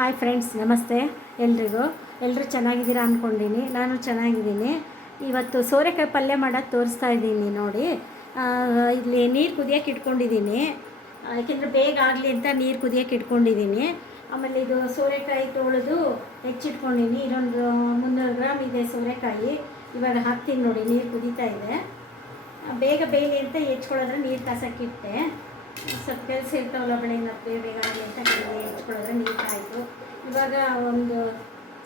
Hi friends, ನಮಸ್ತೆ ಎಲ್ರಿಗೂ. ಎಲ್ಲರೂ ಚೆನ್ನಾಗಿದ್ದೀರಾ ಅಂದ್ಕೊಂಡಿನಿ. ನಾನು ಚೆನ್ನಾಗಿದ್ದೀನಿ. ಇವತ್ತು ಸೋರೆಕಾಯಿ ಪಲ್ಯ ಮಾಡೋದು ತೋರಿಸ್ತಾ ಇದ್ದೀನಿ ನೋಡಿ. ಇಲ್ಲಿ ನೀರು ಕುದಿಯೋಕೆ ಇಟ್ಕೊಂಡಿದ್ದೀನಿ, ಯಾಕೆಂದರೆ ಬೇಗ ಆಗಲಿ ಅಂತ ನೀರು ಕುದಿಯೋಕೆ ಇಟ್ಕೊಂಡಿದ್ದೀನಿ. ಆಮೇಲೆ ಇದು ಸೋರೆಕಾಯಿ ತೊಳೆದು ಹೆಚ್ಚಿಟ್ಕೊಂಡಿನಿ. ಇನ್ನೊಂದು 300 ಗ್ರಾಮ್ ಇದೆ ಸೋರೆಕಾಯಿ. ಇವಾಗ ಹಾಕ್ತೀನಿ ನೋಡಿ, ನೀರು ಕುದೀತಾ ಇದೆ. ಬೇಗ ಬೇಯಲಿ ಅಂತ ಹೆಚ್ಕೊಳ್ಳೋದ್ರೆ ನೀರು ಕಾಸಕ್ಕಿಟ್ಟೆ. ಸ್ವಲ್ಪ ಕೆಲಸ ಇರ್ತಾವಲ್ಲ ಬೆಳಗ್ಗೆ ಬೇಗ ಆಗಲಿ ಅಂತ ಹೆಚ್ಕೊಳ್ಳೋದ್ರೆ ನೀಟಾಯಿತು. ಇವಾಗ ಒಂದು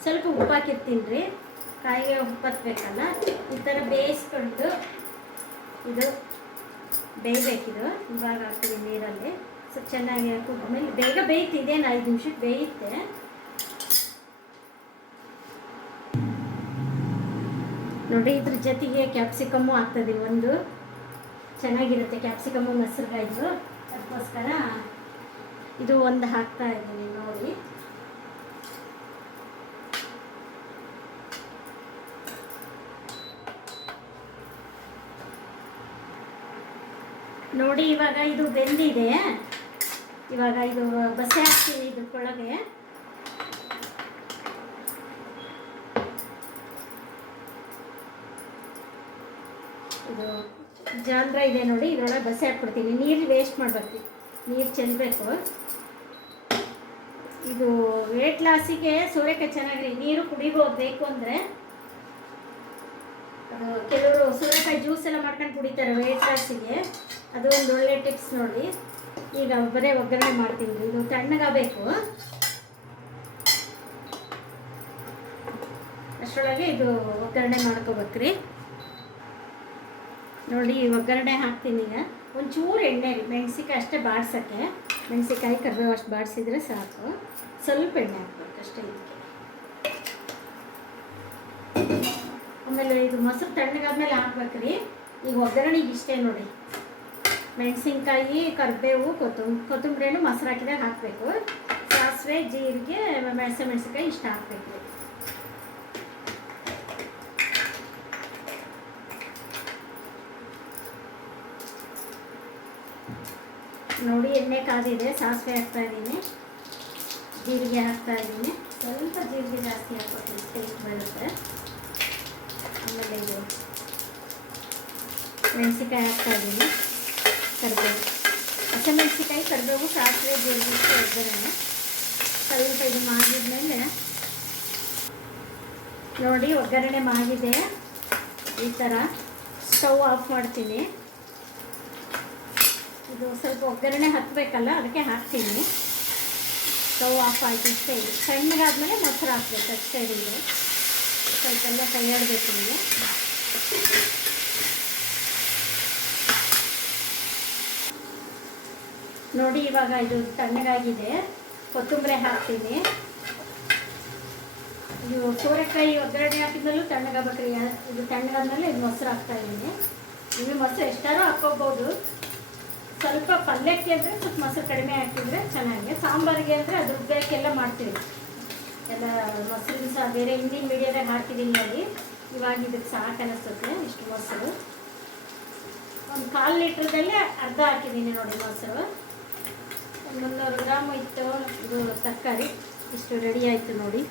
ಸ್ವಲ್ಪ ಉಪ್ಪು ಹಾಕಿರ್ತೀನಿ ರೀ, ಕಾಯಿಗೆ ಉಪ್ಪು ಹತ್ಬೇಕಲ್ಲ. ಈ ಥರ ಬೇಯಿಸ್ಕೊಂಡು ಇದು ಬೇಯಬೇಕಿದು. ಇವಾಗ ಹಾಕ್ತೀವಿ ನೀರಲ್ಲಿ, ಸ್ವಲ್ಪ ಚೆನ್ನಾಗಿ ಆಮೇಲೆ ಬೇಗ ಬೇಯ್ತಿದೆ. 5 ನಿಮಿಷಕ್ಕೆ ಬೇಯುತ್ತೆ. ನೋಡಿ, ಇದ್ರ ಜೊತೆಗೆ ಕ್ಯಾಪ್ಸಿಕಮ್ಮು ಹಾಕ್ತದೆ. ಒಂದು ಚೆನ್ನಾಗಿರುತ್ತೆ ಕ್ಯಾಪ್ಸಿಕಮ್ಮು ಮೊಸರುಗಾಯ್ದು, ಅದಕ್ಕೋಸ್ಕರ ಇದು ಒಂದು ಹಾಕ್ತಾ ಇದ್ದೀನಿ ನೋಡಿ. ನೋಡಿ ಇವಾಗ ಇದು ಬೆಂದಿದೆ. ಇವಾಗ ಇದು ಬಸೆ ಹಾಕ್ತೀವಿ ಇದಕ್ಕೊಳಗೆ. ಇದು ಜಾಂದ್ರ ಇದೆ ನೋಡಿ, ಇದರೊಳಗೆ ಬಸೆ ಹಾಕ್ಬಿಡ್ತೀನಿ. ನೀರು ವೇಸ್ಟ್ ಮಾಡಬೇಕು, ನೀರು ಚೆಲ್ಲಬೇಕು. ಇದು ವೇಟ್ ಲಾಸಿಗೆ ಸೋರೆಕಾಯಿ ಚೆನ್ನಾಗಿ ನೀರು ಕುಡಿಬೋದು. ಬೇಕು ಅಂದರೆ ಕೆಲವರು ಸೋರೆಕಾಯಿ ಜ್ಯೂಸ್ ಎಲ್ಲ ಮಾಡ್ಕೊಂಡು ಕುಡಿತಾರೆ ವೇಟ್ ಲಾಸಿಗೆ. ಅದು ಒಂದು ಒಳ್ಳೆ ಟಿಪ್ಸ್ ನೋಡಿ. ಈಗ ಬರೀ ಒಗ್ಗರಣೆ ಮಾಡ್ತೀನಿ. ಇದು ತಣ್ಣಗಾಗಬೇಕು, ಅಷ್ಟರೊಳಗೆ ಇದು ಒಗ್ಗರಣೆ ಮಾಡ್ಕೋಬೇಕ್ರಿ. ನೋಡಿ ಒಗ್ಗರಣೆ ಹಾಕ್ತೀನಿ. ಈಗ ಒಂಚೂರು ಎಣ್ಣೆ, ಮೆಣಸಿಕಾಯಿ ಅಷ್ಟೇ ಬಾಡ್ಸೋಕ್ಕೆ. ಮೆಣಸಿಕಾಯಿ ಕರಿಬೇವು ಅಷ್ಟು ಬಾಡಿಸಿದ್ರೆ ಸಾಕು. ಸ್ವಲ್ಪ ಎಣ್ಣೆ ಹಾಕ್ಬೇಕು ಅಷ್ಟೇ ಇದಕ್ಕೆ. ಆಮೇಲೆ ಇದು ಮೊಸರು ತಣ್ಣಗಾದ್ಮೇಲೆ ಹಾಕ್ಬೇಕ್ರಿ. ಈಗ ಒಗ್ಗರಣೆಗೆ ಇಷ್ಟೇ ನೋಡಿ, ಮೆಣಸಿನ್ಕಾಯಿ, ಕರಿಬೇವು, ಕೊತ್ತಂಬರಿನೂ ಮೊಸರು ಹಾಕಿದಾಗ ಹಾಕಬೇಕು. ಸಾಸಿವೆ, ಜೀರಿಗೆ, ಮೆಣಸಿನ್ಕಾಯಿ ಇಷ್ಟ ಹಾಕಬೇಕು. ನೋಡಿ ಎಣ್ಣೆ ಕಾದಿದೆ, ಸಾಸಿವೆ ಹಾಕ್ತಾಯಿದ್ದೀನಿ, ಜೀರಿಗೆ ಹಾಕ್ತಾಯಿದ್ದೀನಿ. ಸ್ವಲ್ಪ ಜೀರಿಗೆ ಜಾಸ್ತಿ ಹಾಕ್ಕೊತೀನಿ, ಟೇಸ್ಟ್ ಬರುತ್ತೆ. ಆಮೇಲೆ ಇದು ಮೆಣಸಿನ್ಕಾಯಿ ಹಾಕ್ತಾಯಿದ್ದೀನಿ, ಕರಿಬೇವು, ಹಸಿಮೆಣಸಿನ್ಕಾಯಿ, ಕರಿಬೇವು, ಸಾಸಿವೆ, ಜೀರಿಗೆ ಒಗ್ಗರಣೆ. ಸ್ವಲ್ಪ ಇದು ಮಾಡಿದ್ಮೇಲೆ ನೋಡಿ ಒಗ್ಗರಣೆ ಮಾಡಿದೆ. ಈ ಥರ ಸ್ಟವ್ ಆಫ್ ಮಾಡ್ತೀನಿ. ಇದು ಸ್ವಲ್ಪ ಒಗ್ಗರಣೆ ಹತ್ತಬೇಕಲ್ಲ, ಅದಕ್ಕೆ ಹಾಕ್ತೀನಿ. ಸ್ಟವ್ ಆಫ್ ಆಯಿತು ಇಷ್ಟೇ. ಇದು ಸಣ್ಣಗಾದ್ಮೇಲೆ ಮೊಸರು ಹಾಕ್ಬೇಕು ಅಷ್ಟೇ. ಇದು ಸ್ವಲ್ಪ ಎಲ್ಲ ಕೈಯಾಡಬೇಕು ನಿಮಗೆ. ನೋಡಿ ಇವಾಗ ಇದು ತಣ್ಣಗಾಗಿದೆ. ಕೊತ್ತಂಬರಿ ಹಾಕ್ತೀನಿ. ಇದು ಸೋರೆಕಾಯಿ ಒಗ್ಗರಣೆ ಹಾಕಿದ್ಮೇಲೂ ತಣ್ಣಗಾಗ್ಬೇಕ್ರಿ. ಇದು ತಣ್ಣಗಾದ್ಮೇಲೆ ಇದು ಮೊಸರು ಹಾಕ್ತಾಯಿದ್ದೀನಿ. ನೀವು ಮೊಸರು ಎಷ್ಟಾದ್ರೂ ಹಾಕ್ಕೋಬೋದು. ಸ್ವಲ್ಪ ಪಲ್ಯಕ್ಕೆ ಅಂದರೆ ಸ್ವಲ್ಪ ಮೊಸರು ಕಡಿಮೆ ಹಾಕಿದರೆ ಚೆನ್ನಾಗಿ. ಸಾಂಬಾರಿಗೆ ಅಂದರೆ ಅದು ರುಬ್ಬೇಕೆಲ್ಲ ಮಾಡ್ತೀವಿ ಎಲ್ಲ. ಮೊಸರು ಸಹ ಬೇರೆ ಹಿಂದಿನ ಮೀಡಿಯಾದಾಗ ಹಾಕಿದ್ದೀನಿ ನೋಡಿ. ಇವಾಗ ಇದಕ್ಕೆ ಸಾಕು ಅನ್ನಿಸುತ್ತೆ ಇಷ್ಟು ಮೊಸರು. ಒಂದು 1/4 ಲೀಟ್ರದಲ್ಲೇ ಅರ್ಧ ಹಾಕಿದ್ದೀನಿ ನೋಡಿ ಮೊಸರು. 300 ಗ್ರಾಮ್ ಇತ್ತು ಇದು ತರಕಾರಿ. ಇಷ್ಟು ರೆಡಿ ಆಯಿತು ನೋಡಿ.